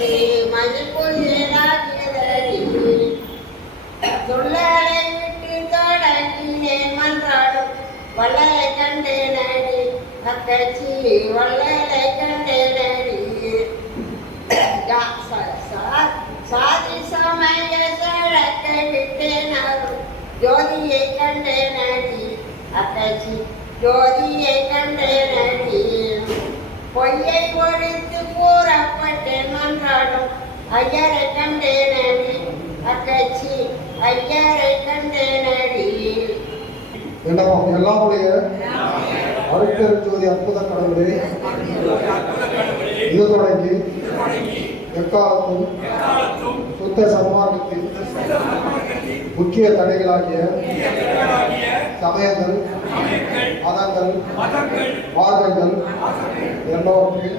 பற்றி மதிப்புள்ளாகியதடி துள்ளலை விட்டு தொடங்கினேன் மன்றாடும் வள்ளலை கண்டேனடி அக்கட்சி வள்ளலை கண்டேனடி சாதி சமய சழக்கை விட்டேன் அருள் ஜோதியை கண்டேனடி அக்கட்சி ஜோதியை கண்டேனடி பொய்யை ஒழித்து கூறப்பட்டேன் மன்றாடும் ஐயரை கண்டேனடி அக்கட்சி ஐயரை கண்டேனடி. எல்லாருடைய அருட்பெருஞ்சோதி அற்புத கடவுளே, இது தொடங்கி எக்காலத்தும் சுத்த சன்மார்க்கத்தின் முக்கிய தடைகளாகிய சமயங்கள், மதங்கள், மார்க்கங்கள் என்பவற்றில்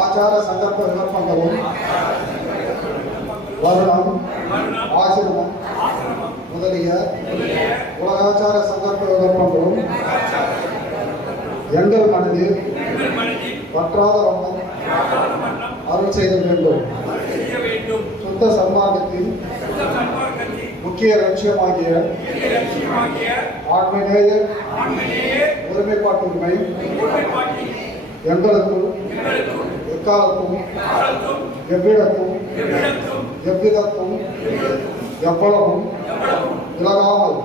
ஆச்சார சங்கல்ப விண்ணப்பங்களும் வருணம், ஆசிரமம் முதலிய உலகாச்சார சங்கல்ப விண்ணப்பங்களும் எங்கள் மனதில் வற்றாத வண்ணம் அருள் செய்த வேண்டும். சுத்த சன்மார்க்கத்தின் முக்கிய லட்சியமாகிய ஆன்மீக ஒருமைப்பாட்டு உரிமை எங்களுக்குள் எக்காலத்தும் எவ்விடத்தும் எவ்விதத்தும் எவ்வளவும் விலகாமல்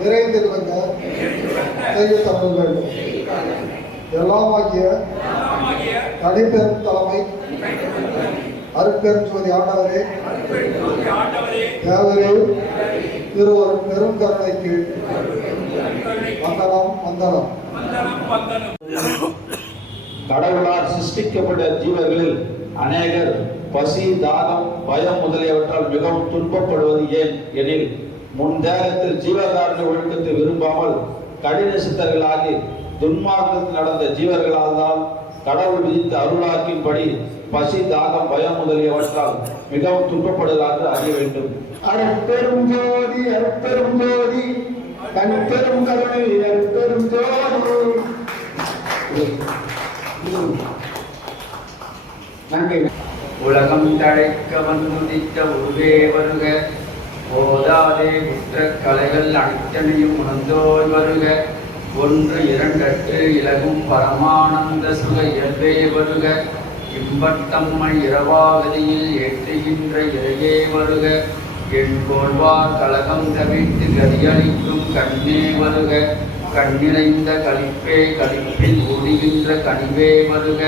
நிறைந்திருந்த செய்ய தர வேண்டும். எல்லாமாகிய தனிப்பெரும் தலைமை அருட்பெருஞ்சோதி ஆண்டவரே, தேவரே, திருவரும் பெரும் கருணைக்கு வந்தனம் வந்தனம். கடவுளால் சிருஷ்டிக்கப்பட்ட ஜீவர்களில் அநேகர் பசி, தாகம், பயம் முதலியவற்றால் மிகவும் துன்பப்படுவது ஏன் எனில், முன்தேகத்தில் ஜீவகாரண ஒழுக்கத்தை விரும்பாமல் கடின சித்தர்களாகி துன்மார்க்கத்தில் நடந்த ஜீவர்களால் தான் கடவுள் விதித்த அருளாக்கின்படி பசி, தாகம், பயம் முதலியவற்றால் மிகவும் துன்பப்படுகிறார்கள் அறிய வேண்டும். அருட்பெரும் ஜோதி, அருட்பெரும் ஜோதி, தனிப்பெரும் கருணை, அருட்பெரும் ஜோதி. நன்றி. உலகம் தழைக்க வந்துதித்த உருவே வருக, போதாதே குற்ற கலைகள் அனைத்தனையும் உணர்ந்தோய் வருக, ஒன்று இரண்டற்று இலகும் பரமானந்த சுக இயல்பே வருக, இன்பத்தம்மை இரவாகதியில் ஏற்றுகின்ற இறையே வருக, என் போல்வார் கலகம் தவிர்த்து கதியளிக்கும் கண்ணே வருக, கண்ணிறைந்த களிப்பே களிப்பில் ஓடுகின்ற கனிவே வருக,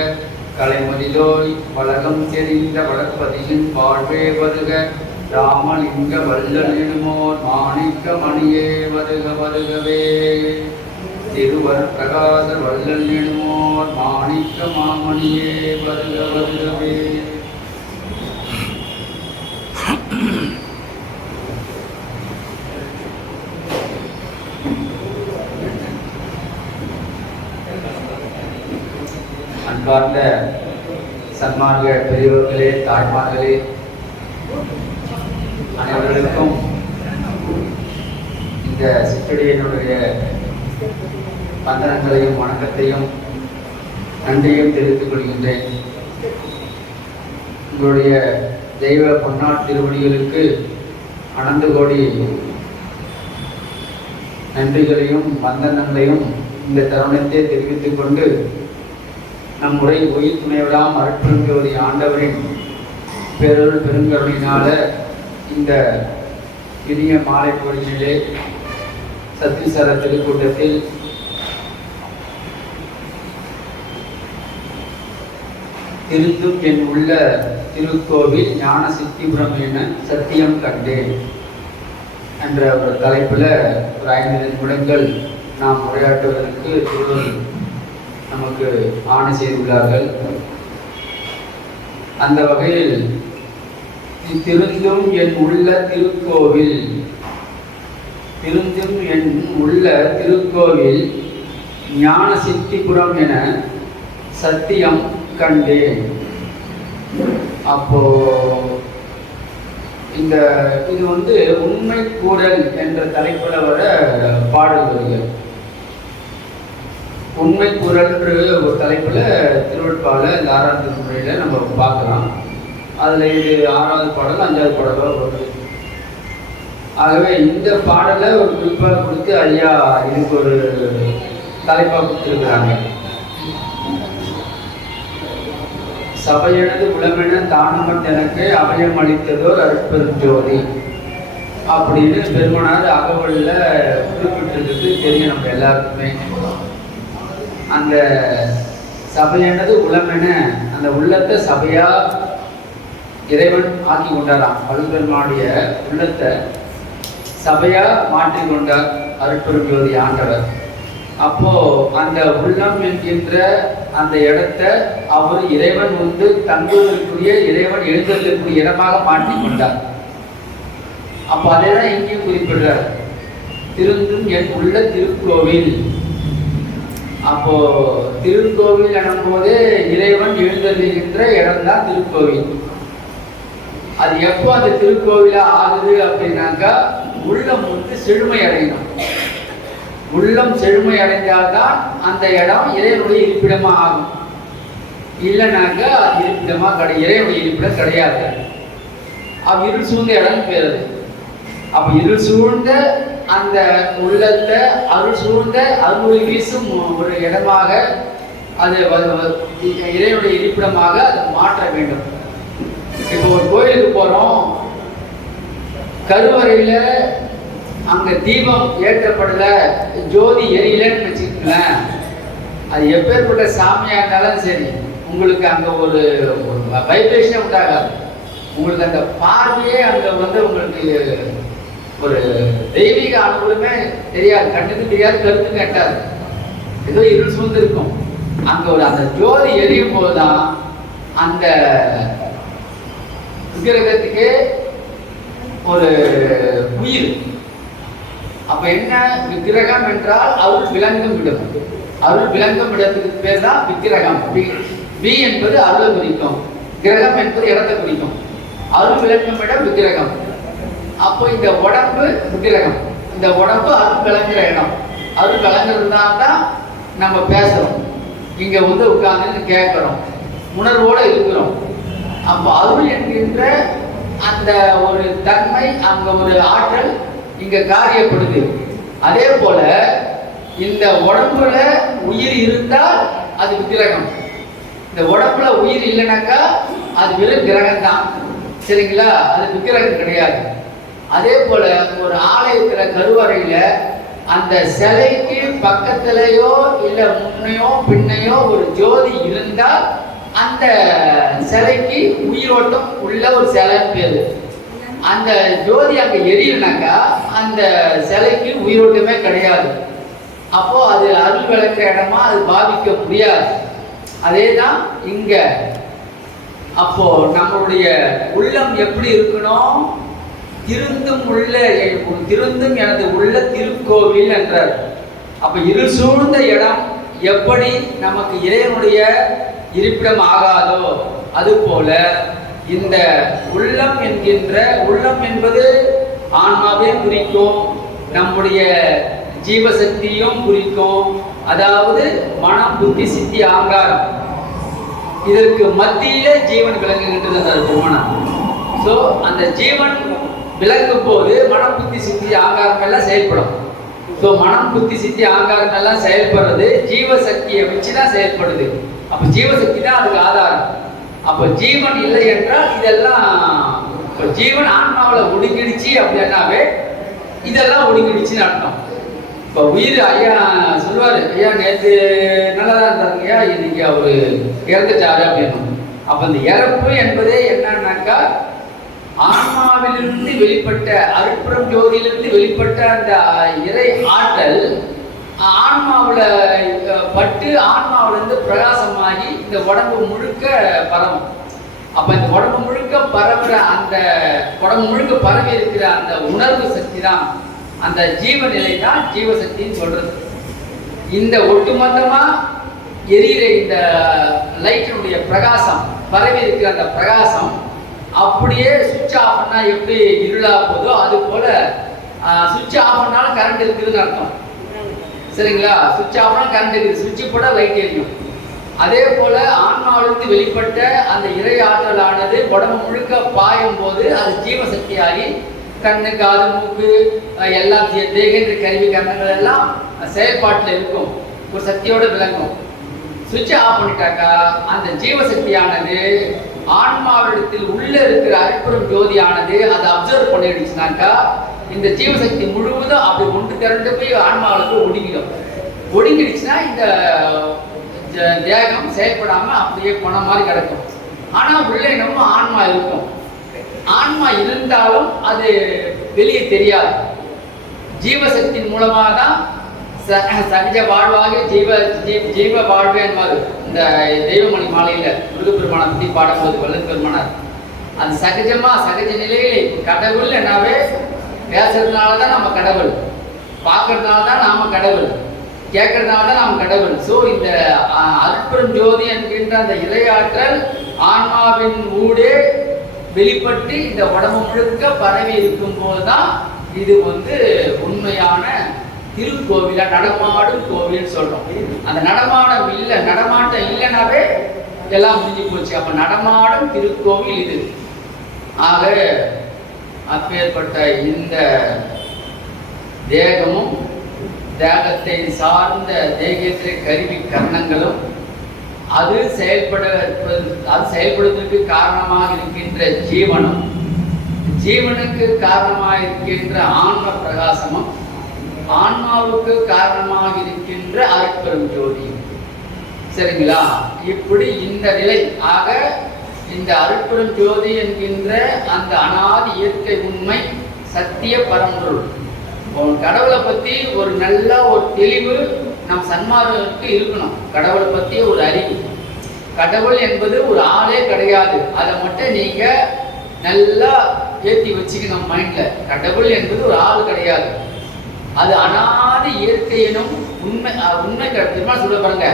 கலைமதிதோய் வளகம் தெரிந்த வளர்ப்பதியின் வாழ்வே வருக, ராமலிங்க வல்லலிடுமோர் மாணிக்க மணியே வருக வருகவே, திருவர் பிரகாச வல்லலிடுமோர் மாணிக்க மாமணியே வருக வருகவே. அன்பார்ந்த சன்மார்க்க பெரியவர்களே, தாய்மார்களே, அனைவர்களுக்கும் இந்த சிற்றடியினுடைய வந்தனங்களையும் வணக்கத்தையும் நன்றியும் தெரிவித்துக் கொள்கின்றேன். உங்களுடைய தெய்வ பொன்னாட் திருவடிகளுக்கு அனந்த கோடி நன்றிகளையும் வந்தனங்களையும் இந்த தருணத்தை தெரிவித்துக் கொண்டு, நம் உரை உயிர் துணைவிடாம் அருட்பெருஞ்சோதி ஆண்டவரின் பேரருள் பெருங்கருணையினால இந்த இனிய மாலை பொழுதிலே சத்தீஸ்வர திருக்கூட்டத்தில் திருந்தும் என் உள்ள திருக்கோவில் ஞான சித்திபுரம் என சத்தியம் கண்டேன் என்ற ஒரு தலைப்பில் ஒரு 5 நிமிடங்கள் நாம் உரையாற்றுவதற்கு திருவள்ளுவர் நமக்கு ஆணை செய்துள்ளார்கள். அந்த வகையில் திருந்தும் என் உள்ள திருக்கோவில், திருந்தும் என் உள்ள திருக்கோவில் ஞான சித்திபுரம் என சத்தியம் கண்டேன். அப்போ இது உண்மை கூறல் என்ற தலைப்பில் வர பாடல் வரிகள். உண்மை குரல்ன்ற ஒரு தலைப்பில் திருவள்ளுவாவில் இந்த 6ஆம் திருமுறையில் நம்ம பார்க்கலாம். அதில் இது 6வது பாடல் 5வது பாடலாக வருது. ஆகவே இந்த பாடலை ஒரு குறிப்பாக கொடுத்து ஐயா இதுக்கு ஒரு தலைப்பாக கொடுத்துருக்குறாங்க. சபையனது உளமென தானமன் எனக்கு அபயம் அளித்ததோர் அருட்பெருஞ்சோதி அப்படின்னு பெருமனார் அகவலில் குறிப்பிட்டிருக்கிறது தெரியும் நம்ம எல்லாருக்குமே. அந்த சபையானது உளமென அந்த உள்ளத்தை சபையா இறைவன் ஆக்கி கொண்டாராம். பழுப்பெருமானுடைய உள்ளத்தை சபையா மாற்றி கொண்டார் அருட்பெரும் ஜோதி ஆண்டவர். அப்போ அந்த உள்ளம் என்கின்ற அந்த இடத்தை அவர் இறைவன் வந்து தங்குவதற்குரிய இறைவன் எழுந்ததற்குரிய இடமாக மாற்றி கொண்டார். அப்போ அதை தான் இங்கேயும் குறிப்பிடுறார். திருந்தும் என் உள்ள திருக்கோவில். அப்போ திருக்கோவில் எனும்போது இறைவன் எழுந்தருளுகின்ற இடம் தான் திருக்கோவில். அது எப்போ அந்த திருக்கோவிலா ஆகுது அப்படின்னாக்கா உள்ளம் வந்து செழுமை அடையணும். உள்ளம் செழுமை அடைந்தால்தான் அந்த இடம் இறைவனுடைய இருப்பிடமா ஆகும். இல்லைனாக்கா அது இருப்பிடமா இறைவனுடைய இருப்பிடம் கிடையாது. அப்ப இருள் சூழ்ந்த இடம் பேரு. அப்ப இருள் சூழ்ந்த அந்த உள்ளத்தை அருள் சூழ்ந்த அருள் வீசும் ஒரு இடமாக அது இறைவனுடைய இருப்பிடமாக அதை மாற்ற வேண்டும். இப்போ ஒரு கோயிலுக்கு போறோம், கருவறையில அங்க தீபம் ஏற்றப்படல, ஜோதி எரியலன்னு வச்சுக்கோங்களேன், அது எப்பேற்பட்ட சாமியா இருந்தாலும் சரி உங்களுக்கு அங்க ஒரு வைப்ரேஷன் உண்டாகாது. உங்களுக்கு அந்த பார்வையே அங்க வந்து உங்களுக்கு ஒரு தெய்வீக அனுகூலமே தெரியாது, கண்ணுக்கு தெரியாது, கருத்துக்கு எட்டாது, ஏதோ இருள் சூழ்ந்து இருக்கும். அங்க ஒரு அந்த ஜோதி எரியும் போதுதான் அந்த விக்கிரகத்துக்கு ஒரு உயிர். அப்ப என்ன விக்கிரகம் என்றால் அருள் விளங்கும் இடம். அருள் விளங்கும் இடத்துக்கு பேர் தான் விக்கிரகம். வி என்பது அருளை குறிக்கும், கிரகம் என்பது இடத்தை குறிக்கும். அருள் விளங்கும் இடம் விக்கிரகம். அப்போ இந்த உடம்பு விக்கிரகம், இந்த உடம்பு அருள் விளங்குற இடம். அருள் விளங்குறதுனால தான் நம்ம பேசுறோம், இங்க வந்து உட்கார்ந்து கேட்கிறோம், உணர்வோட இருக்கிறோம். அப்போ அருள் என்கின்ற அந்த ஒரு தன்மை, அங்க ஒரு ஆற்றல் இங்க காரியப்படுது. அதே போல இந்த உடம்புல உயிர் இருந்தால் அது விக்கிரகம். இந்த உடம்புல உயிர் இல்லைனாக்கா அது வெறும் கிரகம் தான், சரிங்களா? அது விக்கிரகம் கிடையாது. அதே போல ஒரு ஆலயத்துல கருவறையில அந்த சிலைக்கு பக்கத்திலேயோ இல்ல முன்னையோ பின்னையோ ஒரு ஜோதி இருந்தால் அந்த சிலைக்கு உயிரோட்டம் உள்ள ஒரு சிலைன்னு பேரு. அந்த ஜோதி அங்க எரியலனாக்கா அந்த சிலைக்கு உயிரோட்டமே கிடையாது. அப்போ அது அருள் விளக்குற இடமா அது பாதிக்க முடியாது. அதே தான் இங்க. அப்போ நம்மளுடைய உள்ளம் எப்படி இருக்கணும்? திருந்தும் உள்ள, திருந்தும் எனது உள்ள திருக்கோவில் என்றார். அப்ப இருள் சூழ்ந்த இடம் எப்படி நமக்கு இறைவனுடைய இருப்பிடம் ஆகாதோ அது போல இந்த உள்ளம் என்கின்ற, உள்ளம் என்பது ஆன்மாவையும் குறிக்கும், நம்முடைய ஜீவசக்தியும் குறிக்கும். அதாவது மனம், புத்தி, சித்தி, ஆங்காரம், இதற்கு மத்தியில ஜீவன் விளங்குகின்றது அந்த திருமணம். ஸோ அந்த ஜீவன் விளங்கும் போது மனம், புத்தி, சித்தி, ஆங்காரம் எல்லாம் செயல்படும். ஸோ மனம், புத்தி, சித்தி, ஆங்காரம் எல்லாம் செயல்படுறது ஜீவசக்தியை வச்சுதான் செயல்படுது. அப்ப ஜீவசக்தி தான் அதுக்கு ஆதாரம். அப்ப ஜீவன் இல்லை என்றால் இதெல்லாம், இப்போ ஜீவன் ஆன்மாவில் ஒடுங்கிடுச்சு அப்படின்னாவே இதெல்லாம் ஒடுங்கிடுச்சுன்னு அர்த்தம். இப்போ உயிர் ஐயா சொல்லுவாரு, ஐயா நேற்று நல்லதா இருந்தாருங்கய்யா, இன்னைக்கு அவரு இறந்துட்டாரு அப்படின்னு. அப்ப இந்த இறப்பு என்பதே என்னன்னாக்கா ஆன்மாவிலிருந்து வெளிப்பட்ட, அருட்பெரும் ஜோதியிலிருந்து வெளிப்பட்ட அந்த இறை ஆற்றல் ஆன்மாவில் பட்டு ஆன்மாவிலிருந்து பிரகாசமாகி இந்த உடம்பு முழுக்க பரவும். அப்ப இந்த உடம்பு முழுக்க பரவுற அந்த உடம்பு முழுக்க பரவி இருக்கிற அந்த உணர்வு சக்தி தான், அந்த ஜீவநிலை தான் ஜீவசக்தின்னு சொல்றது. இந்த ஒட்டுமொத்தமா எரியிற இந்த லைட்டினுடைய பிரகாசம், பரவி இருக்கிற அந்த பிரகாசம் அப்படியே சுவிட்ச் ஆஃப் பண்ணா எப்படி இருளா போதோ அது போல சுவிட்ச் ஆஃப் பண்ணாலும் கரண்ட் இருக்குதுன்னு அர்த்தம். சரிங்களா? சுவிட்ச் ஆஃப்னா கரண்ட் இருக்குது, சுவிட்ச் போட லைட் எரியும். அதே போல ஆன்மாவிலிருந்து வெளிப்பட்ட அந்த இறை ஆற்றலானது உடம்பு முழுக்க பாயும் போது அது ஜீவசக்தியாகி கண்ணு, காது, மூக்கு எல்லாம் தேகேந்திர கருவி கரணங்கள் எல்லாம் செயல்பாட்டில் இருக்கும், ஒரு சக்தியோட விளங்கும். சுவிட்ச் ஆஃப் பண்ணிட்டாக்கா அந்த ஜீவசக்தியானது ஆன்மாவிடத்தில் உள்ள இருக்கிற அற்புதம் ஜோதியானது அதை அப்சர்வ் பண்ணிடுச்சுனாக்கா இந்த ஜீவசக்தி முழுவதும் அப்படி ஒன்று திரண்டு போய் ஆன்மாவுக்கு ஒடுங்கிடுச்சுன்னா இந்த தேகம் செயல்படாம அப்படியே போன மாதிரி கிடக்கும். ஆனா உள்ளே நம்ம ஆன்மா இருக்கும். ஆன்மா இருந்தாலும் அது வெளியே தெரியாது. ஜீவசக்தியின் மூலமாக தான் சகஜ வாழ்வாக ஜீவ வாழ்வே என்பது இந்த தெய்வமணி மாலையில முருகப்பெருமானை பற்றி பாடும்போது வல்லல் பெருமானார் அது சகஜ நிலையிலே கடவுள் என்னாவே பேசுறதுனால தான் நம்ம கடவுள், பார்க்கறதுனால தான் நாம கடவுள், கேட்கறதுனால தான் நாம் கடவுள். ஸோ இந்த அற்புதம் ஜோதி என்கின்ற அந்த இறையாற்றல் ஆன்மாவின் ஊடே வெளிப்பட்டு இந்த உடம்பு முழுக்க பரவி இருக்கும் போதுதான் இது உண்மையான திருக்கோவிலா நடமாடும் கோவில் சொல்றோம். அந்த நடமாட்டம் இல்லைனாவே எல்லாம் முடிஞ்சு போச்சு. அப்ப நடமாடும் திருக்கோவில் இது. ஆக அப்பேற்பட்ட இந்த தேகமும் தேகத்தை சார்ந்த தேகேந்திர கருவி கரணங்களும் அது செயல்படுவதற்கு காரணமாக இருக்கின்ற ஜீவனுக்கு காரணமாக இருக்கின்ற ஆன்ம பிரகாசமும் ஆன்மாவுக்கு காரணமாக இருக்கின்ற அருட்பெரும் ஜோதி. சரிங்களா? இப்படி இந்த நிலை ஆக இந்த அருட்பெரும் ஜோதி என்கின்ற அந்த அனாதி இயற்கை உண்மை சத்திய பரம்பொருள் கடவுளை பத்தி ஒரு நல்ல ஒரு தெளிவு நம் சன்மார்க்கு இருக்கணும். கடவுளை பத்தி ஒரு அறிவு. கடவுள் என்பது ஒரு ஆளே கிடையாது. அதை மட்டும் நீங்க நல்லா ஏற்றி வச்சுக்கணும் மைண்ட்ல. கடவுள் என்பது ஒரு ஆள் கிடையாது, அது அனாதி இயற்கையினும் உண்மை திரும்ப சொல்ல பாருங்க.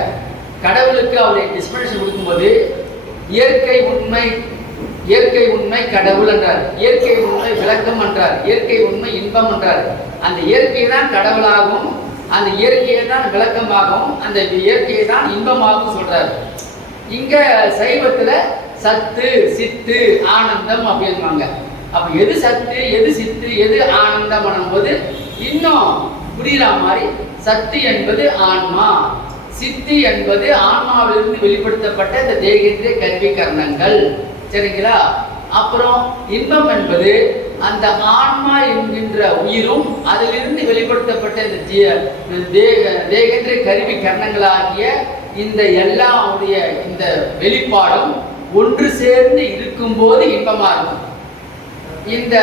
கடவுளுக்கு அவருடைய டிஸ்பிளேஷன் கொடுக்கும்போது இயற்கை உண்மை கடவுள் என்றார், இயற்கை உண்மை விளக்கம் என்றார், இயற்கை உண்மை இன்பம் என்றார். அந்த இயற்கை தான் கடவுளாகவும் அந்த இயற்கையை தான் விளக்கமாகவும் அந்த இயற்கையை தான் இன்பமாகவும் சொல்றாரு. இங்க சைவத்துல சத்து சித்து ஆனந்தம் அப்படின்வாங்க. அப்ப எது சத்து எது சித்து எது ஆனந்தம் போது இன்னும் புரியுற மாதிரி சத்து என்பது ஆன்மா, சித்து என்பது ஆன்மாவிலிருந்து வெளிப்படுத்தப்பட்ட இந்த தேகேந்திர கருவி கரணங்கள். சரிங்களா? அப்புறம் இன்பம் என்பது அந்த ஆன்மா என்கின்ற உயிரும் அதிலிருந்து வெளிப்படுத்தப்பட்ட இந்த தேகேந்திர கருவி கரணங்களாகிய இந்த எல்லாருடைய இந்த வெளிப்பாடும் ஒன்று சேர்ந்து இருக்கும்போது இன்பமா இருக்கும். இந்த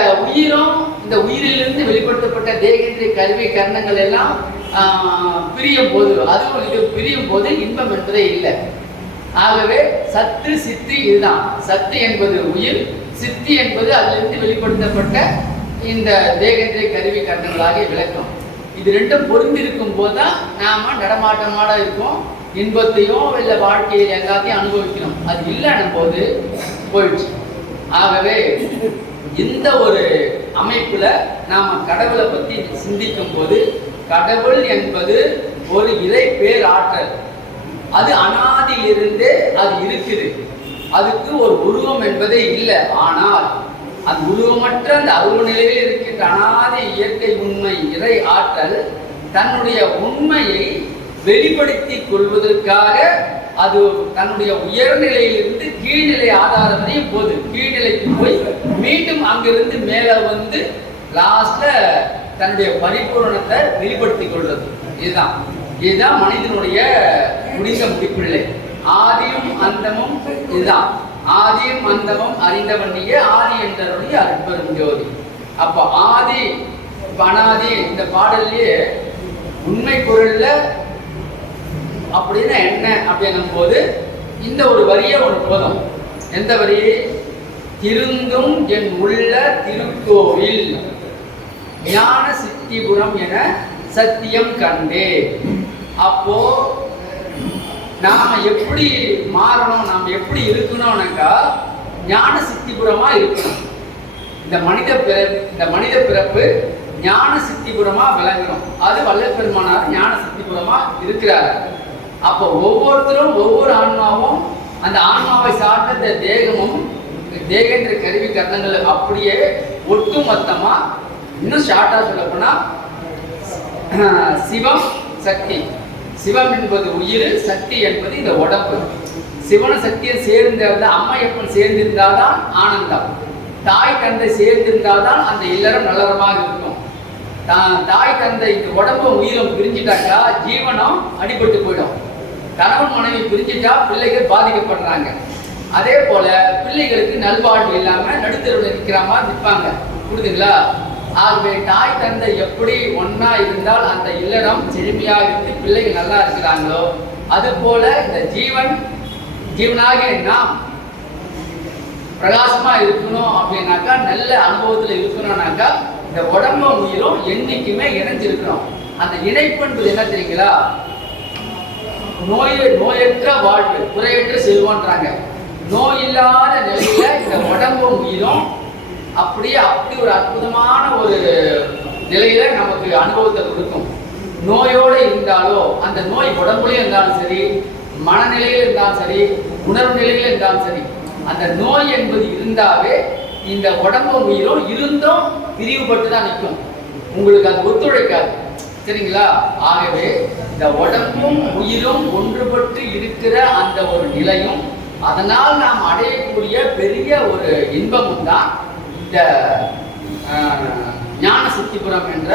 உயிரிலிருந்து வெளிப்படுத்தப்பட்ட தேகேந்திர கருவி கரணங்கள் எல்லாம் பிரியும் போது, அதுவும் இது பிரியும் போது இன்பம் என்பதே இல்லை. ஆகவே சத்து சித்து இதுதான். சத்து என்பது உயிர், சித்தி என்பது அதிலிருந்து வெளிப்படுத்தப்பட்ட இந்த தேகேந்திர கருவி கரணங்களாக விளக்கம். இது ரெண்டும் பொருந்திருக்கும் போதுதான் நாம நடமாட்டமான இருக்கும், இன்பத்தையும் இல்லை வாழ்க்கையில் எல்லாத்தையும் அனுபவிக்கணும். அது இல்லைன்னும் போது போயிடுச்சு. ஆகவே இந்த ஒரு அமைப்புல நாம கடவுளை பத்தி சிந்திக்கும் போது கடவுள் என்பது ஒரு இறை பேராற்றல். அது அனாதியிலிருந்தே அது இருக்குது. அதுக்கு ஒரு உருவம் என்பதே இல்லை. ஆனால் அது உருவமற்ற அந்த அருவ நிலையில் இருக்கின்ற அனாதி இயற்கை உண்மை இறை ஆற்றல் தன்னுடைய உண்மையை வெளிப்படுத்தி கொள்வதற்காக அது தன்னுடைய உயர்நிலையிலிருந்து கீழ்நிலை ஆதாரம் வரையும் போது கீழ்நிலைக்கு போய் மீண்டும் அங்கிருந்து மேல லாஸ்ட்ல தன்னுடைய பரிபூரணத்தை வெளிப்படுத்திக் கொள்வது. இதுதான் மனிதனுடைய முடிந்த முடிப்பில்லை. ஆதியும் அந்தமும் இதுதான். ஆதியும் அந்தமும் அறிந்தவன்னியே ஆதி என்றவருடைய அற்பெரும் ஜோதி. அப்ப ஆதி அனாதி இந்த பாடல்லையே உண்மை பொருள்ல அப்படின்னா என்ன அப்படின்னும் போது இந்த ஒரு வரியை ஒன்று போதும். எந்த வரி? திருந்தும் என் உள்ள திருக்கோவில் ஞான சித்திபுரம் என சத்தியம் கண்டே. அப்போ நாம எப்படி மாறணும், நாம எப்படி இருக்கணும்னாக்கா ஞான சித்திபுரமா இருக்கணும். இந்த மனித பிறப்பு ஞான சித்திபுரமா விளங்கணும். அது வள்ளல் பெருமானார் ஞான சித்திபுரமா இருக்கிறார். அப்போ ஒவ்வொருத்தரும் ஒவ்வொரு ஆன்மாவும் அந்த ஆன்மாவை சார்ந்த தேகமும் தேகேந்திர கருவி கரணங்கள் அப்படியே ஒட்டு மொத்தமா இன்னும் ஷார்ட்டா சொல்ல போனா சிவம் சக்தி. சிவம் என்பது உயிர், சக்தி என்பது இந்த உடம்பு. சிவன சக்தியை சேர்ந்திருந்தா அம்மையப்பன் சேர்ந்திருந்தால்தான் ஆனந்தம். தாய் தந்தை சேர்ந்திருந்தால்தான் அந்த இல்லறம் நல்லறமாக இருக்கும். தாய் தந்தை இந்த உடம்பும் உயிரும் பிரிஞ்சுட்டாக்கா ஜீவனம் அடிபட்டு போயிடும். கணவன் மனைவி பிரிஞ்சுட்டா பிள்ளைகள் பாதிக்கப்படுறாங்க. அதே போல பிள்ளைகளுக்கு நல்வாழ்வு இல்லாம நடுத்தரவில் நிற்கிற மாதிரி நிற்பாங்க. புரியுதுங்களா? ஆகவே தாய் தந்தை எப்படி ஒன்னா இருந்தால் அந்த இல்லறம் செழுமையாக இருந்து பிள்ளைகள் நல்லா இருக்கிறாங்களோ அது போல இந்த ஜீவனாகிய நாம் பிரகாசமா இருக்கணும் அப்படின்னாக்கா, நல்ல அனுபவத்துல இருக்கணும்னாக்கா இந்த உடம்பும் உயிரும் என்னைக்குமே இணைஞ்சிருக்கணும். அந்த இணைப்பு என்பது என்ன தெரியுங்களா? நோயற்ற வாழ்வு, குறையற்ற செல்வன்றாங்க. நோய் இல்லாத நிலையில இந்த உடம்பும் உயிரும் அப்படி ஒரு அற்புதமான ஒரு நிலையில நமக்கு அனுபவத்தை கொடுக்கும். நோயோடு இருந்தாலோ அந்த நோய் உடம்புலயும் இருந்தாலும் சரி, மனநிலையில இருந்தாலும் சரி, உணர்வு நிலையில இருந்தாலும் சரி, அந்த நோய் என்பது இருந்தாவே இந்த உடம்பும் உயிரும் இருந்தும் பிரிவுபட்டு தான் நிற்கும். உங்களுக்கு அது ஒத்துழைக்காது. சரிங்களா? ஆகவே இந்த உடம்பும் உயிரும் ஒன்றுபட்டு இருக்கிற அந்த ஒரு நிலையும் அதனால் நாம் அடையக்கூடிய பெரிய ஒரு இன்பமும் தான் இந்த ஞான சித்திபுரம் என்ற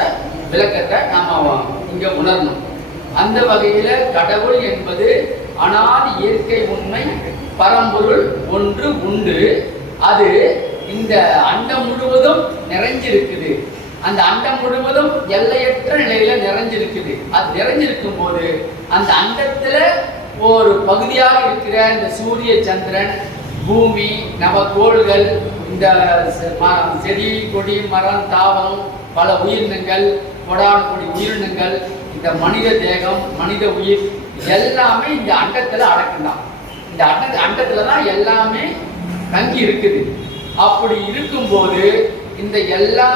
விளக்கத்தை நாம இங்க உணரணும். அந்த வகையில கடவுள் என்பது அனாதி இயற்கை உண்மை பரம்பொருள் ஒன்று உண்டு. அது இந்த அண்டம் முழுவதும் நிறைஞ்சிருக்குது. அந்த அண்டம் முழுவதும் எல்லையற்ற நிலையில நிறைஞ்சிருக்குது. அது நிறைஞ்சிருக்கும் போது அந்த அண்டத்துல ஒரு பகுதியாக இருக்கிற இந்த சூரிய சந்திரன் பூமி நவகோள்கள் இந்த செடி கொடி மரம் தாவரம் பல உயிரினங்கள் கொடான கொடி உயிரினங்கள் இந்த மனித தேகம் மனித உயிர் எல்லாமே இந்த அண்டத்துல அடக்குதான். இந்த அண்டத்துல தான் எல்லாமே தங்கி இருக்குது. அப்படி இருக்கும்போது இந்த எல்லா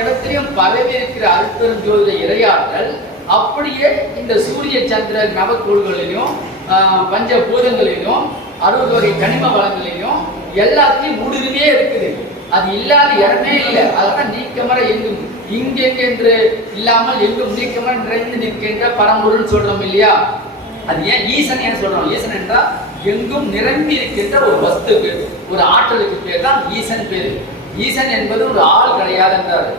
இடத்திலையும் பரவி இருக்கிற அருட்பெரும் ஜோதி இறையாற்றல் அப்படியே இந்த சூரிய சந்திர நவக்கோள்களிலும் பஞ்சபூதங்களிலும் 60 வகை கனிம வளங்களிலும் எல்லாத்தையும் ஊடுருவே இருக்குது. அது இல்லாத இடமே இல்லை. அதெல்லாம் நீக்கமர எங்கும் இங்கென்று இல்லாமல் எங்கும் நீக்கமர நிறைந்து நிற்கின்ற பரம்பொருள் சொல்றோம் இல்லையா? அது ஏன் ஈசன் ஏன் சொல்றோம்? ஈசன் என்றால் எங்கும் நிரம்பி இருக்கின்ற ஒரு வஸ்துக்கு ஒரு ஆற்றலுக்கு பேர் தான் ஈசன் பேரு. ஈசன் என்பது ஒரு ஆள் கிடையாது என்றார்.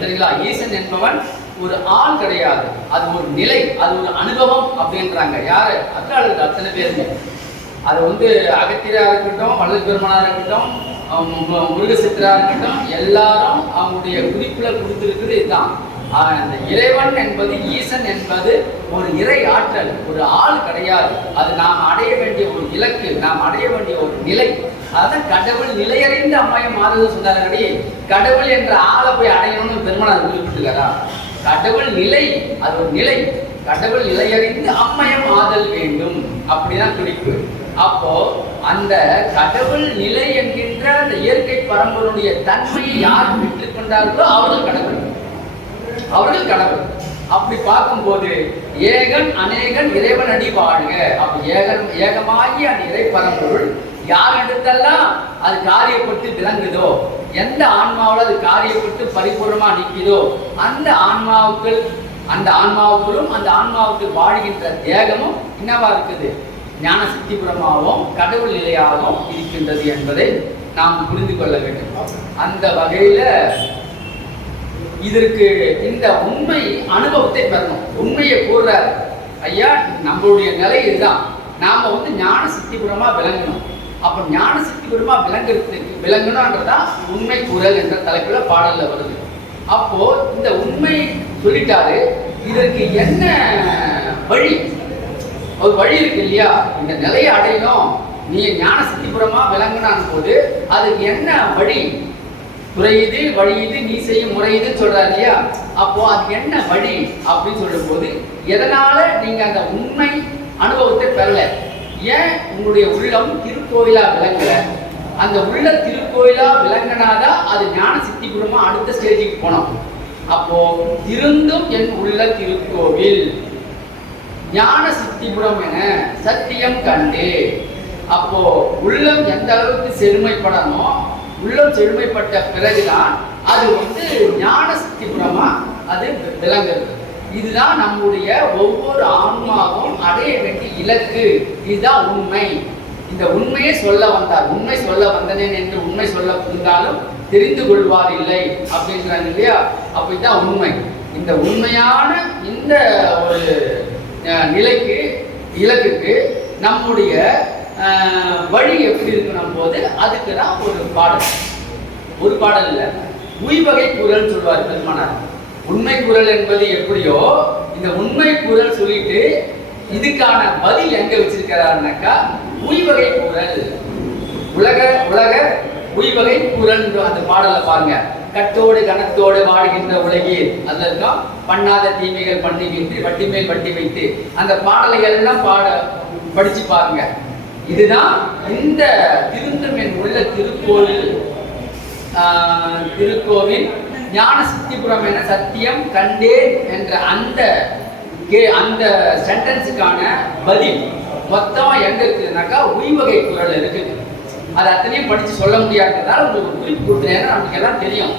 சரிங்களா? ஈசன் என்பவன் ஒரு ஆள் கிடையாது. அது ஒரு நிலை, அது ஒரு அனுபவம் அப்படின்றாங்க. யாரு? அக்காளுக்கு அத்தனை பேருங்க. அது அகத்தியரா இருக்கட்டும், வள்ளல் பெருமானாரா இருக்கட்டும், முருகசித்தரா இருக்கட்டும், எல்லாரும் அவங்களுடைய குறிப்புல கொடுத்திருக்குது இதுதான். அந்த இறைவன் என்பது ஈசன் என்பது ஒரு இறை ஆற்றல், ஒரு ஆள் கிடையாது. அது நாம் அடைய வேண்டிய ஒரு இலக்கு, நாம் அடைய வேண்டிய ஒரு நிலை. அதான் கடவுள் நிலையறிந்த அம்மாயம் மாறுது சொன்னாரடி. கடவுள் என்ற ஆளை போய் அடையணும்னு பெருமானார் குறிப்பிட்டுள்ளாரா? கடவுள் நிலை, அது ஒரு நிலை. கடவுள் நிலையறிந்து அம்மையம் ஆதல் வேண்டும், அப்படிதான் குறிப்பு. அப்போ அந்த கடவுள் நிலை என்கின்ற அந்த இயற்கை பரம்பொருடைய தன்மையை யார் பெற்றுக் கொண்டார்களோ அவர்கள் கடவுள், அவர்கள் கடவுள். அப்படி பார்க்கும்போது ஏகன் அநேகன் இறைவன் அடி வாழ்க. அப்ப ஏகமாகி அந்த இறை பரம்பொருள் யார் எடுத்தெல்லாம் அது காரியப்பட்டு விளங்குதோ, எந்த ஆன்மாவில் அது காரியப்பட்டு பரிபூர்ணமா நிற்குதோ அந்த ஆன்மாவுக்கும் அந்த ஆன்மாவுக்கு வாழ்கின்ற தேகமும் என்னவா இருக்குது? ஞான சித்திபுரமாகவும் கடவுள் நிலையாகவும் இருக்கின்றது என்பதை நாம் புரிந்து கொள்ள வேண்டும். அந்த வகையில இதற்கு இந்த உண்மை அனுபவத்தை பெறணும். உண்மையை கூற ஐயா நம்மளுடைய நிலை இதுதான். நாம ஞான சித்திபுரமா விளங்கணும். அப்ப ஞான சித்திபுரமா விளங்கணும்ன்றதான் உண்மை கூறல் என்ற தலைப்புல பாடல்ல வருது. அப்போ இந்த உண்மை சொல்லிட்டாரு. இதற்கு என்ன வழி? ஒரு வழி இருக்கு இல்லையா? இந்த நிலையை அடையணும், நீ ஞான சித்திபுரமா விளங்கணும் போது அதுக்கு என்ன வழி? குறையுது வழியுது நீ செய்யும் முறையுது சொல்றாரு இல்லையா? அப்போ அது என்ன வழி அப்படின்னு சொல்லும் போது எதனால நீங்க அந்த உண்மை அனுபவத்தை பெறல? ஏன் உங்களுடைய உள்ளம் திருக்கோயிலா விளங்கல? அந்த உள்ள திருக்கோயிலா விளங்கினாதான் அது ஞான சித்திபுரமா அடுத்த ஸ்டேஜுக்கு போனோம். அப்போ திருந்தும் என் உள்ள திருக்கோவில் ஞான சித்திபுரம் என சத்தியம் கண்டே. அப்போ உள்ளம் எந்த அளவுக்கு செழுமைப்படணுமோ, உள்ளம் செழுமைப்பட்ட பிறகுதான் அது ஞான சித்திபுரமா அது விளங்குறது. இதுதான் நம்முடைய ஒவ்வொரு ஆன்மாவும் அடைய வேண்டிய இலக்கு. இதுதான் உண்மை. இந்த உண்மையை சொல்ல வந்தார். உண்மை சொல்ல வந்தனேன் என்று உண்மை சொல்ல புரிந்தாலும் தெரிந்து கொள்வார் இல்லை அப்படின்றாங்க இல்லையா? அப்ப இதுதான் உண்மை. இந்த உண்மையான இந்த ஒரு நிலைக்கு இலக்குக்கு நம்முடைய வழி எப்படி இருக்கணும் போது அதுக்கு தான் ஒரு பாடல் இல்லை, உய்வகை குரல் சொல்வார் பெருமானார். உண்மை குரல் என்பது எப்படியோ இந்த உண்மை குரல் சொல்லிட்டு இதுக்கான பதில் எங்க வச்சிருக்கிறாருனாக்கா உய்வகை குரல். உலக உய்வகை குரல் அந்த பாடலை பாருங்க. கட்டோடு கணத்தோடு வாழ்கின்ற உலகில் அதுல இருக்கும் பண்ணாத தீமைகள் பண்ணி வைத்து வட்டி மேல் வட்டி வைத்து அந்த பாடல்கள் எல்லாம் படிச்சு பாருங்க. இதுதான் இந்த திருந்தமென் உள்ள திருக்கோவில் ஞான சித்திபுரம் என சத்தியம் கண்டேன் என்ற அந்த சென்டென்ஸுக்கான பதில் மொத்தம் எங்க இருக்குதுனாக்கா உய்வகை குரல் இருக்குது. அது அத்தனையும் படிச்சு சொல்ல முடியாததால் உங்களுக்கு குறிப்பு கொடுத்தேன்னா நமக்கு எல்லாம் தெரியும்.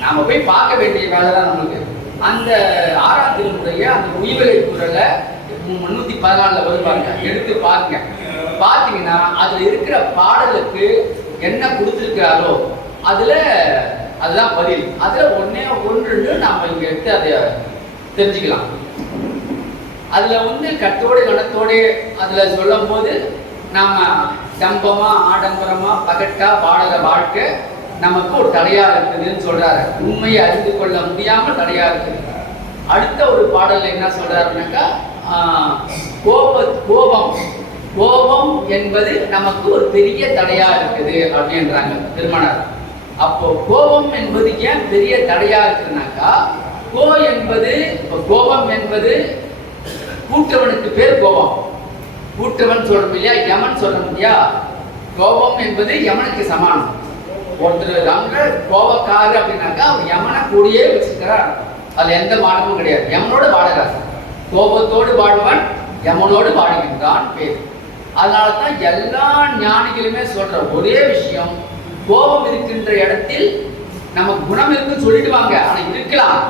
நாம போய் பார்க்க வேண்டிய வேலை தான் நம்மளுக்கு. அந்த 6ஆம் திருமுறைய அந்த உய்வகை குரலை 314 வருவாங்க, எடுத்து பாருங்க. பார்த்தீங்கன்னா அதுல இருக்கிற பாடலுக்கு என்ன கொடுத்துருக்காரோ அதுதான் பதில். அதுல ஒன்று நாம இங்க எடுத்து அதை தெரிஞ்சுக்கலாம். அதுல கட்டோடு கணத்தோடு அதுல சொல்லும் போது நாம டம்பமா ஆடம்பரமா பகட்டா வாழற வாழ்க்கை நமக்கு ஒரு தடையா இருக்குதுன்னு சொல்றாரு. உண்மையை அறிந்து கொள்ள முடியாமல் தடையா இருக்குது. அடுத்த ஒரு பாடல்ல என்ன சொல்றாருனாக்கா கோபம் என்பது நமக்கு ஒரு பெரிய தடையா இருக்குது அப்படின்றாங்க பெருமானார். அப்போ கோபம் என்பது ஏன் பெரிய தடையா இருக்குனாக்கா கோபம் என்பது கூற்றவனுக்கு பேர் கோபம். கூற்றவன் சொல்றோம் இல்லையா, யமன் சொல்றோம் இல்லையா. கோபம் என்பது யமனுக்கு சமானம். ஒருத்தர் கோபக்காரு அப்படின்னாக்கா அவர் யமனை கூடியே வச்சிருக்கிறார். அதுல எந்த மாற்றமும் கிடையாது. யமனோடு வாழறார். கோபத்தோடு வாழ்வன் யமனோடு வாழுகின்றான் பேர். அதனாலதான் எல்லா ஞானிகளுமே சொல்ற ஒரே விஷயம், கோபம் இருக்கின்ற இடத்தில் நமக்கு குணம் இருக்குன்னு சொல்லிடுவாங்க. ஆனா இருக்கலாம்,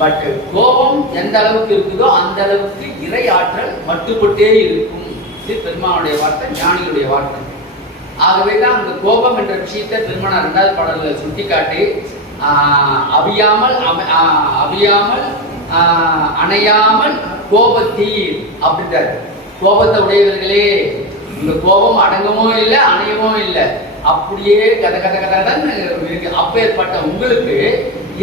பட் கோபம் எந்த அளவுக்கு இருக்குதோ அந்த அளவுக்கு இறை ஆற்றல் மட்டுப்பட்டே இருக்கும். இது பெருமானுடைய வார்த்தை, ஞானிகளுடைய வார்த்தை. ஆகவேதான் அந்த கோபம் என்ற விஷயத்தை பெருமானார் 2வது பாடல்ல சுட்டிக்காட்டி அவியாமல் அணையாமல் கோபத்தீர் அப்படின்றார். கோபத்தை உடையவர்களே, இந்த கோபம் அடங்கவும் இல்லை அணையவும் இல்லை, அப்படியே கத கத கதன்னு இருக்கு. அப்பேற்பட்ட உங்களுக்கு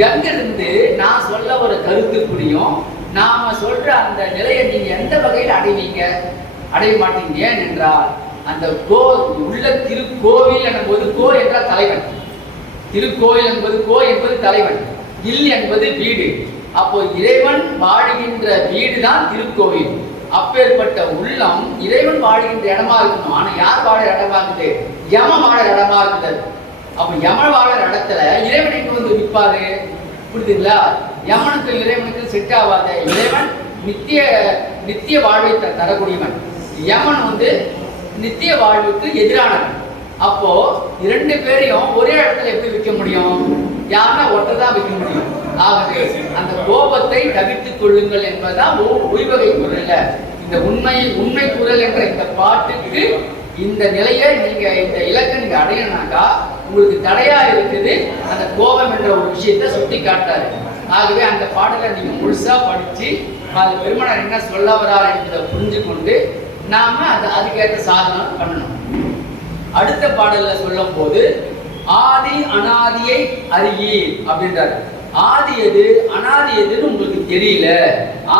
எங்கிருந்து நான் சொல்ல ஒரு கருத்து புரியும், நாம சொல்ற அந்த நிலையை நீங்க எந்த வகையில் அடைய மாட்டீங்க. ஏன் என்றால் அந்த உள்ள திருக்கோவில் என்பது என்றால் தலைவன். திருக்கோவில் என்பது என்பது தலைவன், என்பது வீடு. அப்போ இறைவன் வாழுகின்ற வீடு தான் திருக்கோவில். அப்பேற்பட்ட உள்ளம் இறைவன் வாழுகின்ற இடமா இருக்கணும். ஆனா யார் வாழ இடமா இருக்குது? யம வாழ இடமா இருக்குது. அப்ப யம வாழற இடத்துல இறைவன் எங்க நிற்பாரு? புரியுதுங்களா? யமனுக்கு இறைவனுக்கு செட் ஆகாத. இறைவன் நித்திய வாழ்வை தரக்கூடியவன். யமன் நித்திய வாழ்வுக்கு எதிரானவன். அப்போ 2 பேரையும் ஒரே இடத்துல எப்படி வைக்க முடியும்? யாருன்னா ஒருத்தர் வைக்க முடியும். ஆகவே அந்த கோபத்தை தவிர்த்துக் கொள்ளுங்கள் என்பதுதான் உய்வகை குரல். இந்த உண்மை குரல் என்ற இந்த பாட்டுக்கு இந்த நிலையை நீங்க இந்த இலக்கை நீங்க அடையணும்னாக்கா உங்களுக்கு தடையா இருக்குது அந்த கோபம் என்ற ஒரு விஷயத்தை சுட்டி காட்டாரு. ஆகவே அந்த பாடலை நீங்க முழுசா படிச்சு அது பெருமானார் என்ன சொல்ல வரார் என்பதை புரிஞ்சு கொண்டு நாம அதுக்கேற்ற சாதனம் பண்ணணும். அடுத்த பாடல்ல சொல்லும் போது ஆதி அனாதியை அறியீர் அப்படின்றாரு. ஆதி எது அனாதி எதுன்னு உங்களுக்கு தெரியல,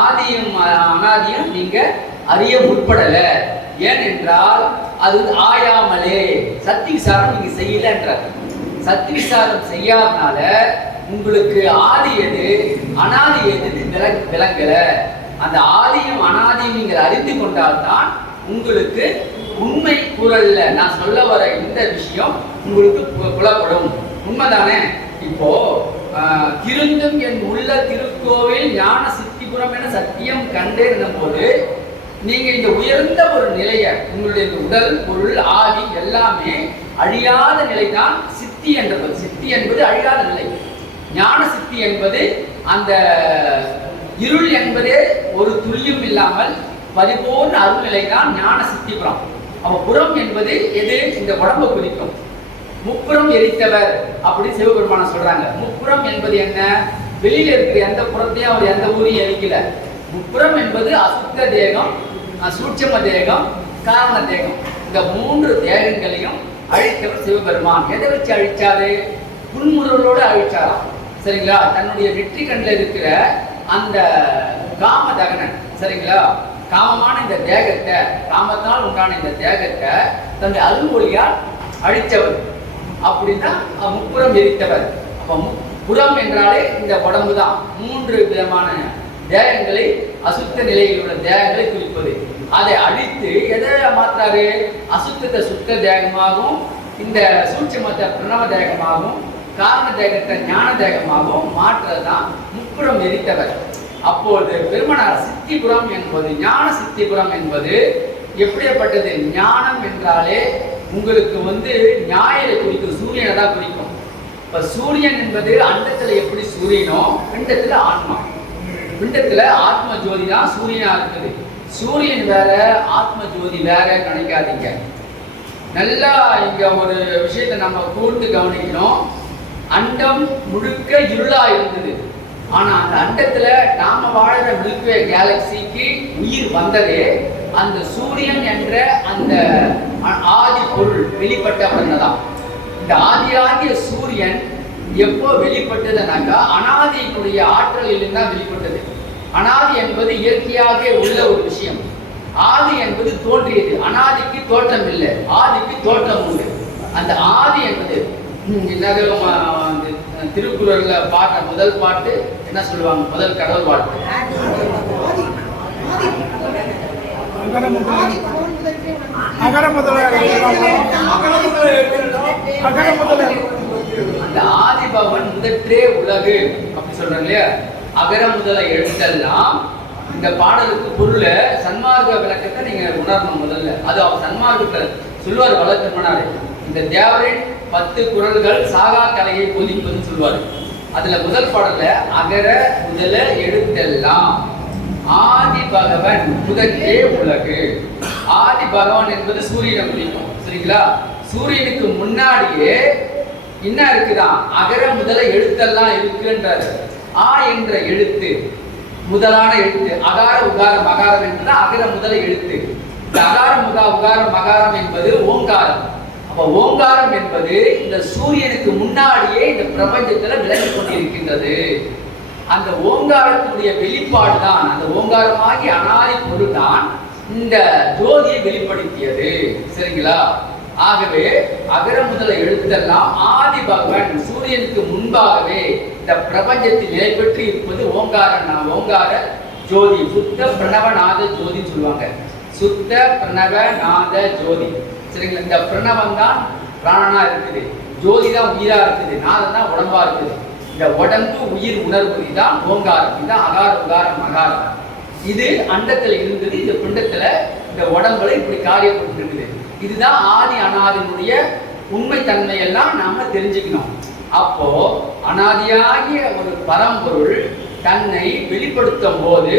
ஆதியும் அனாதியும் நீங்க அறிய முற்படல. ஏனென்றால் அது ஆயாமலே சக்தி விசாரம் நீங்க செய்யலன்றார். சக்தி விசாரம் செய்யாதனால உங்களுக்கு ஆதி எது அனாதி எது விளங்கல. அந்த ஆதியும் அனாதியும் நீங்கள் அறிந்து கொண்டால்தான் உங்களுக்கு உண்மை குரல்ல நான் சொல்ல வர இந்த விஷயம் உங்களுக்கு புலப்படும். உண்மைதானே? இப்போ திருந்தும் என் உள்ள திருக்கோவில் ஞான சித்திபுரம் என சத்தியம் கண்டேன் போது நீங்க இந்த உயர்ந்த ஒரு நிலையை உங்களுடைய உடல் பொருள் ஆதி எல்லாமே அழியாத நிலைதான் சித்தி என்றது. சித்தி என்பது அழியாத நிலை. ஞான சித்தி என்பது அந்த இருள் என்பதே ஒரு துளியும் இல்லாமல் பரிபூர்ண அருள் நிலைதான் ஞான சித்திபுரம். அவ புறம் என்பது எது? இந்த உடம்பை குறிக்கும். முப்புறம் எரித்தவர் அப்படி சிவபெருமான சொல்றாங்க. முப்புறம் என்பது என்ன? வெளியில இருக்கிற எந்த புறத்தையும் அவர் எந்த ஊரையும் எரிக்கல. முப்புறம் என்பது அசுத்த தேகம், சூட்சம தேகம், காரண தேகம். இந்த 3 தேகங்களையும் அழித்தவர் சிவபெருமான். எதை வச்சு அழிச்சாரு? புன்முறுவலோடு அழிச்சாராம். சரிங்களா? தன்னுடைய வெற்றி கண்ணில் இருக்கிற அந்த காம தகனன், சரிங்களா, காமமான இந்த தேகத்தை, காமத்தால் உண்டான இந்த தேகத்தை தன்னுடைய அருள்மொழியால் அழித்தவர். அப்படின்னா முப்புறம் எரித்தவர். அப்ப புறம் என்றாலே இந்த உடம்பு தான். 3 விதமான தேகங்களை, அசுத்த நிலையில் உள்ள தேகங்களை குறிப்பது. அதை அழித்து எதை மாற்றாரு? அசுத்தத்தை சுத்த தேகமாகவும், இந்த சூட்சமத்தை பிரணவ தேகமாகவும், காரண தேகத்தை ஞான தேகமாகவும் மாற்றதான் முப்புறம் எரித்தவர். அப்போது பெருமனார் சித்திபுரம் என்பது, ஞான சித்திபுரம் என்பது எப்படிப்பட்டது? ஞானம் என்றாலே உங்களுக்கு ஞாயிறை குறிக்கும், சூரியனை தான் குறிக்கும். இப்ப சூரியன் என்பது அண்டத்துல எப்படி சூரியனோ, பிண்டத்துல ஆத்மா. பிண்டத்துல ஆத்ம ஜோதி தான் சூரியனா இருக்குது. சூரியன் வேற, ஆத்ம ஜோதி வேற நினைக்காதீங்க. நல்லா இங்க ஒரு விஷயத்தை நம்ம கூர்ந்து கவனிக்கணும். அண்டம் முழுக்க இருளா இருந்தது. ஆனா அந்த அண்டத்துல நாம வாழ்ற மில்க்வே கேலக்சிக்கு உயிர் வந்ததே அந்த சூரியன் என்ற அந்த ஆதி பொருள் வெளிப்பட்ட உடனேதான். இந்த ஆதியாகிய சூரியன் எப்போ வெளிப்பட்டதுனாக்கா அனாதியினுடைய ஆற்றலில் தான் வெளிப்பட்டது. அனாதி என்பது இயற்கையாக உள்ள ஒரு விஷயம். ஆதி என்பது தோன்றியது. அனாதிக்கு தோற்றம் இல்லை, ஆதிக்கு தோற்றம் உண்டு. அந்த ஆதி என்பது திருக்குறள்ல பாடுற முதல் பாட்டு என்ன சொல்லுவாங்க? முதல் கடவுள் வாழ்த்து. அந்த ஆதிபவன் முதற்றே உலகு அப்படி சொல்றாங்க இல்லையா? அகர முதல எழுத்தெல்லாம். இந்த பாடலுக்கு பொருள சன்மார்க்க விளக்கத்தை நீங்க உணரணும். முதல்ல அது அவர் சன்மார்க்கத்துல சொல்லுவார். வளர்த்தமனாரு இந்த தேவரின் 10 குறள்கள் சாகா கலையை போதிப்பதுன்னு சொல்லுவாரு. அதுல முதல் பாடல்ல அகர முதல எழுத்தெல்லாம் ஆதி பகவன் முதற்றே உலகு. ஆதி பகவான் என்பது சூரியனை குறிக்கும். சரிங்களா? சூரியனுக்கு முன்னாடியே என்ன இருக்குதான்? அகர முதல எழுத்தெல்லாம் இருக்குன்றாரு. ஆ என்ற எழுத்து முதலான எழுத்து. அகார உகார மகாரம் என்பதுதான் அகர முதல எழுத்து. இந்த அகார உகார மகாரம் என்பது ஓங்காரம். அப்ப ஓங்காரம் என்பது இந்த சூரியனுக்கு முன்னாடியே இந்த பிரபஞ்சத்துல விளங்கி கொண்டிருக்கின்றது. அந்த ஓங்காரத்தினுடைய வெளிப்பாடு தான், அந்த ஓங்காரமாகி அனாதி பொருள் தான் இந்த ஜோதியை வெளிப்படுத்தியது. சரிங்களா? ஆகவே அகர முதல எழுத்தெல்லாம் ஆதி பகவான் சூரியனுக்கு முன்பாகவே இந்த பிரபஞ்சத்தில் நிலை பெற்று இருப்பது ஓங்கார ஜோதி. சுத்த பிரணவநாத ஜோதி சொல்லுவாங்க. சுத்த பிரணவநாத ஜோதி. சரிங்களா? இந்த பிரணவம் தான் பிராணனா இருக்குது, ஜோதி தான் உயிரா இருக்குது, நாதம் தான் உடம்பா இருக்குது. இந்த உடம்பு உயிர் உணர்வு தான் ஓங்காரம். இதுதான் அகார உகார மகாரம். இது அண்டத்துல இருந்தது. இந்த பிண்டத்துல இந்த உடம்புல இப்படி காரியப்பட்டு இருக்குது. இதுதான் ஆதி அனாதினுடைய உண்மை தன்மையெல்லாம் நாம தெரிஞ்சுக்கணும். அப்போ அனாதியாகிய ஒரு பரம்பொருள் தன்னை வெளிப்படுத்தும் போது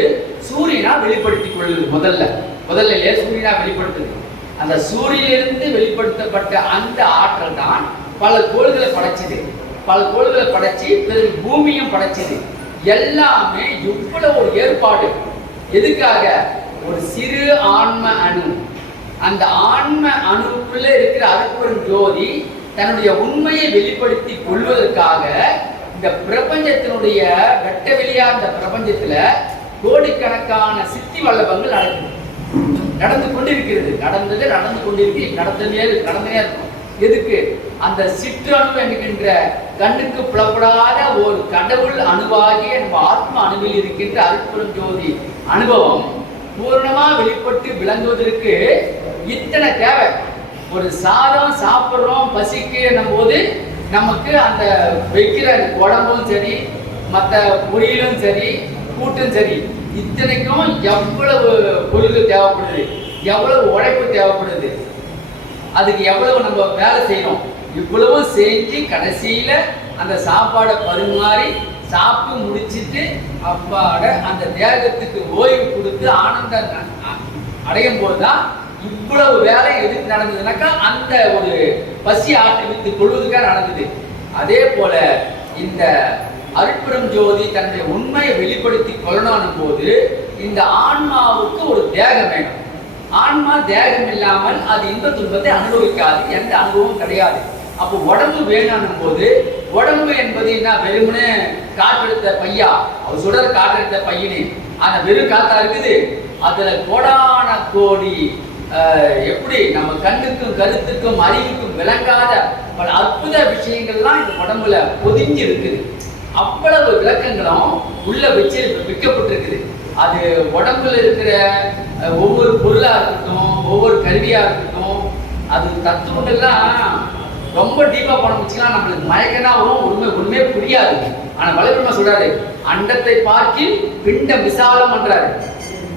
சூரியனா வெளிப்படுத்திக் கொள்ளுது. முதல்ல சூரியனா வெளிப்படுத்துது. அந்த சூரியனிலிருந்து வெளிப்படுத்தப்பட்ட அந்த ஆற்றல் தான் பல கோள்களை படைச்சது. பல கோள்களை படைச்சு பிறகு பூமியும் படைச்சது. எல்லாமே இவ்வளவு ஒரு ஏற்பாடு. எதுக்காக? ஒரு சிறு ஆன்ம அணு. அந்த ஆன்ம அணுக்குள்ள இருக்கிற அருட்பெரும் ஜோதி தன்னுடைய உண்மையை வெளிப்படுத்தி கொள்வதற்காக இந்த பிரபஞ்சத்தினுடைய வெட்ட வெளியா இந்த பிரபஞ்சத்துல கோடிக்கணக்கான சித்தி வல்லபங்கள் நடந்து கொண்டிருக்கிறது. நடந்து கொண்டிருக்கு, நடந்தே இருக்கும். எதுக்கு? அந்த சிற்றணு என்கின்ற கண்ணுக்கு புலப்படாத ஒரு கடவுள் அணுவாகிய நம்ம ஆத்ம அணுவில் இருக்கின்ற அருட்பெரும் ஜோதி அனுபவம் பூர்ணமா வெளிப்பட்டு விளங்குவதற்கு இத்தனை தேவை. ஒரு சாதம் சாப்பிட்றோம் பசிக்கு போது நமக்கு அந்த வைக்கிற உடம்பும் சரி, மற்ற பொரியலும் சரி, கூட்டும் சரி, இத்தனைக்கும் எவ்வளவு பொருள் தேவைப்படுது, எவ்வளவு உழைப்பு தேவைப்படுது, அதுக்கு எவ்வளவு நம்ம வேலை செய்யணும். இவ்வளவு செஞ்சு கடைசியில அந்த சாப்பாடை பரிமாறி சாப்பிட்டு முடிச்சிட்டு அப்பாட அந்த தேகத்துக்கு ஓய்வு கொடுத்து ஆனந்தம் அடையும் போதுதான் இவ்வளவு வேலை எதுக்கு நடந்ததுனாக்கா அந்த ஒரு பசி ஆற்றுவித்து கொள்வதுக்காக நடந்தது. அதே போல இந்த அருட்பெரும் ஜோதி தன்னுடைய உண்மையை வெளிப்படுத்தி கொள்ளணும் போது இந்த ஆன்மாவுக்கு ஒரு தேகம் வேணும். ஆன்மா தேகம் இல்லாமல் அது இன்ப துன்பத்தை அனுபவிக்காது, எந்த அனுபவமும் கிடையாது. அப்போ உடம்பு வேணும் போது, உடம்பு என்பது என்ன, வெறுமனே காற்றெடுத்த பையா, அவர் சுடர் காற்றெடுத்த பையனே, அந்த வெறும் காத்தா இருக்குது. அதுல கோடான கோடி எப்படி நம்ம கண்ணுக்கும் கருத்துக்கும் அறிவுக்கும் விளங்காத பல அற்புத விஷயங்கள்லாம் இந்த உடம்புல பொதிஞ்சு இருக்குது. அவ்வளவு விளக்கங்களும் உள்ள வச்சு விற்கப்பட்டிருக்குது. அது உடம்புல இருக்கிற ஒவ்வொரு பொருளா இருக்கட்டும், ஒவ்வொரு கருவியா இருக்கட்டும், அது தத்துவங்கள்லாம் ரொம்ப டீப்பா போன வச்சுக்கலாம், நம்மளுக்கு மயக்கனா வரும், உண்மை புரியாது. ஆனா வலைபெருமா சொல்றாரு, அண்டத்தை பார்க்கில் பிண்டம் விசாலம் பண்றாரு.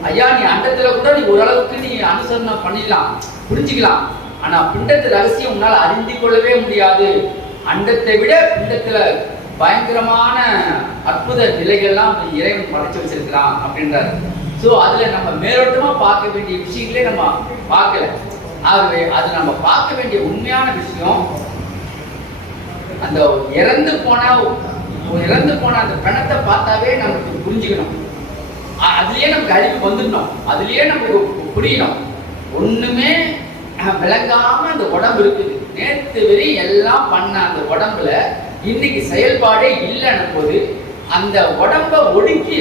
ஐயா, நீ அண்டத்துல கூட நீ ஓரளவுக்கு நீ அனுசரணம் பண்ணிடலாம், புரிஞ்சுக்கலாம். ஆனா பிண்டத்து ரகசியம் உன்னால அறிந்து கொள்ளவே முடியாது. அண்டத்தை விட பிண்டத்துல பயங்கரமான அற்புத நிலைகள்லாம் இறைவன் படைச்சு வச்சிருக்கிறான் அப்படின்றாரு. ஸோ அதுல நம்ம மேலோட்டமா பார்க்க வேண்டிய விஷயங்களே நம்ம பார்க்கல. ஆகவே அது நம்ம பார்க்க வேண்டிய உண்மையான விஷயம், அந்த இறந்து போன அந்த பிணத்தை பார்த்தாவே நமக்கு புரிஞ்சுக்கணும். அதுலயே நமக்கு அறிவு வந்துடணும், அதுலயே நமக்கு புரியணும். ஒண்ணுமே விளங்காம அந்த உடம்பு இருக்குது. நேற்று வரை எல்லாம் பண்ண அந்த உடம்புல இன்னைக்கு செயல்பாடே இல்லைன்னும் போது அந்த உடம்ப ஒடுக்கி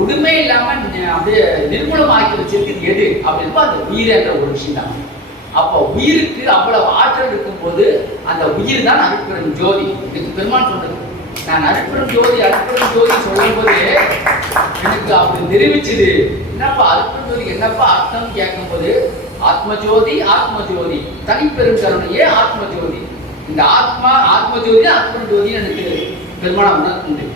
உடுமை இல்லாம அப்படியே நிர்மூலமாக்கி வச்சிருக்கு எது அப்படின்னு அந்த உயிர் என்ற ஒரு விஷயம் தான். அப்போ உயிருக்கு அவ்வளவு ஆற்றல் இருக்கும் போது அந்த உயிர் தான் அருட்பெரும் ஜோதி. எனக்கு பெருமான் சொன்னது, நான் அருட்பெரும் ஜோதி சொல்லும் போது எனக்கு அப்படி நிரூபிச்சுது. என்னப்பா அருட்பெரும் ஜோதி என்னப்பா அர்த்தம் கேட்கும் போது, ஆத்மஜோதி தனிப்பெரும் கருணையே ஆத்மஜோதி. இந்த ஆத்மஜோதி அருட்பெரும் ஜோதி எனக்கு பெருமானா உணர்ந்து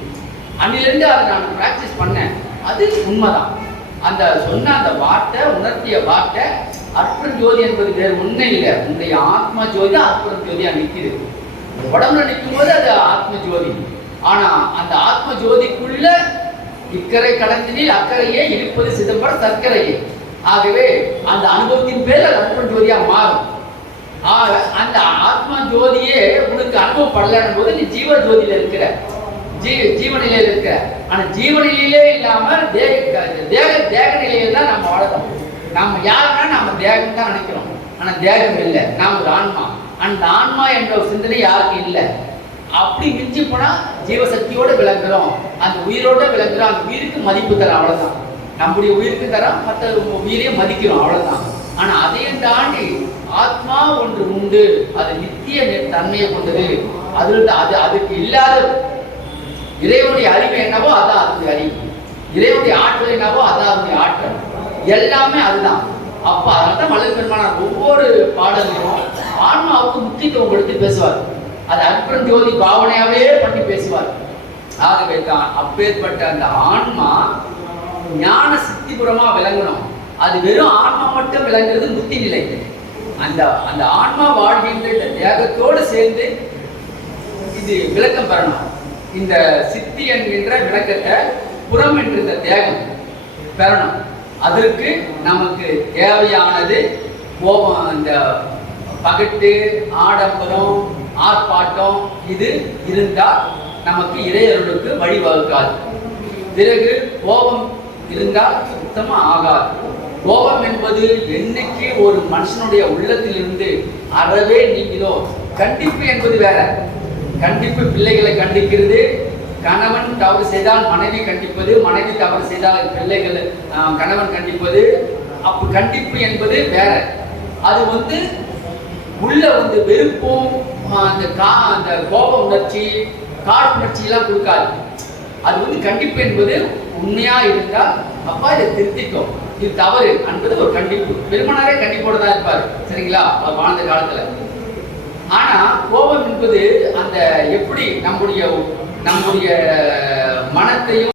அன்னிலிருந்து அதை நான் பிராக்டிஸ் பண்ணேன். அது உண்மைதான். அந்த சொன்ன அந்த வார்த்தை, உணர்த்திய வார்த்தை அருட்பெரும் ஜோதி என்பது வேறு ஒண்ணே இல்லை. உங்களுடைய ஆத்ம ஜோதி அருட்பெரும் ஜோதியா நிற்குது. உடம்புல நிற்கும் போது அது ஆத்ம ஜோதி. ஆனா அந்த ஆத்ம ஜோதிக்குள்ள இக்கரை கடந்தினில் அக்கறையே இருப்பது சிதம்பரம் சர்க்கரையே. ஆகவே அந்த அனுபவத்தின் பேர் அருட்பெரும் ஜோதியா மாறும். அந்த ஆத்ம ஜோதியே உனக்கு அனுபவம் படலன்னும் போது நீ ஜீவ ஜோதியில இருக்கிற, ஜீவநிலையில இருக்க. ஆனா ஜீவநிலையிலே இல்லாமல் தேக நிலையில தான் நம்ம வாழறோம். நம்ம யாருன்னா நம்ம தேகம் தான் நினைக்கிறோம். ஆனா தேகம் இல்லை, நாம் ஒரு ஆன்மா. அந்த ஆன்மா என்ற ஒரு சிந்தனை யாருக்கும் இல்லை. அப்படி மிஞ்சி போனா ஜீவசக்தியோட விளங்குறோம், அந்த உயிரோட விளங்குறோம். அந்த உயிருக்கு மதிப்பு தரோம், அவ்வளவுதான். நம்முடைய உயிருக்கு தரோம், மற்ற உயிரையும் மதிக்கிறோம், அவ்வளவுதான். ஆனா அதையும் தாண்டி ஆத்மா ஒன்று உண்டு, அது நித்திய தன்மையை கொண்டது. அதுக்கு இல்லாத இறைவனுடைய அறிவு என்னவோ அதான் அதனுடைய அறிவு, இறைவனுடைய ஆற்றல் என்னவோ அதான் அதனுடைய ஆற்றல், எல்லாமே அதுதான். அப்ப அதனால்தான் வள்ளல் பெருமானார் ஒவ்வொரு பாடலையும் ஆன்மாவுக்கு முக்கியத்துவம் கொடுத்து பேசுவார். அது அருட்பெரும் ஜோதி பாவனையாவே பண்ணி பேசுவார். ஆகவே தான் அப்பேற்பட்ட அந்த ஆன்மா ஞான சித்திபுரமா விளங்கணும். அது வெறும் ஆன்மா மட்டும் விளங்குறது முத்தி நிலை. அந்த ஆன்மா வாழ்கின்ற இந்த தேகத்தோடு சேர்ந்து இது விளக்கம் பெறணும். இந்த சித்தி என்கின்ற விளக்கத்தை புறம் என்ற இந்த தேகம் பெறணும். அதற்கு நமக்கு தேவையானது கோபம், இந்த பகட்டு, ஆடம்பரம், ஆர்ப்பாட்டம் இது இருந்தால் நமக்கு இறையருளுக்கு வழிவகுக்காது. பிறகு கோபம் இருந்தால் சுத்தமா ஆகாது. கோபம் என்பது என்னைக்கு ஒரு மனுஷனுடைய உள்ளத்திலிருந்து அறவே நீங்கிதோ. கண்டிப்பு என்பது வேற. கண்டிப்பு பிள்ளைகளை கண்டிக்கிறது, கணவன் தவறு செய்தால் மனைவி கண்டிப்பது, மனைவி தவறு செய்தால் பிள்ளைகள் கணவன் கண்டிப்பது. அப்ப கண்டிப்பு என்பது வேற. அது உள்ள வெறுப்பும் அந்த கோப உணர்ச்சி, காழ்ப்புணர்ச்சி எல்லாம் கொடுக்காது. அது கண்டிப்பு என்பது உண்மையா இருந்தால் அப்பா இதை திருத்திக்கும், இது தவறு என்பது ஒரு கண்டிப்பு. பெருமனாரே கண்டிப்போட தான் இருப்பாரு, சரிங்களா, வாழ்ந்த காலத்துல. ஆனா கோபம் என்பது அந்த எப்படி நம்முடைய மனத்தையும்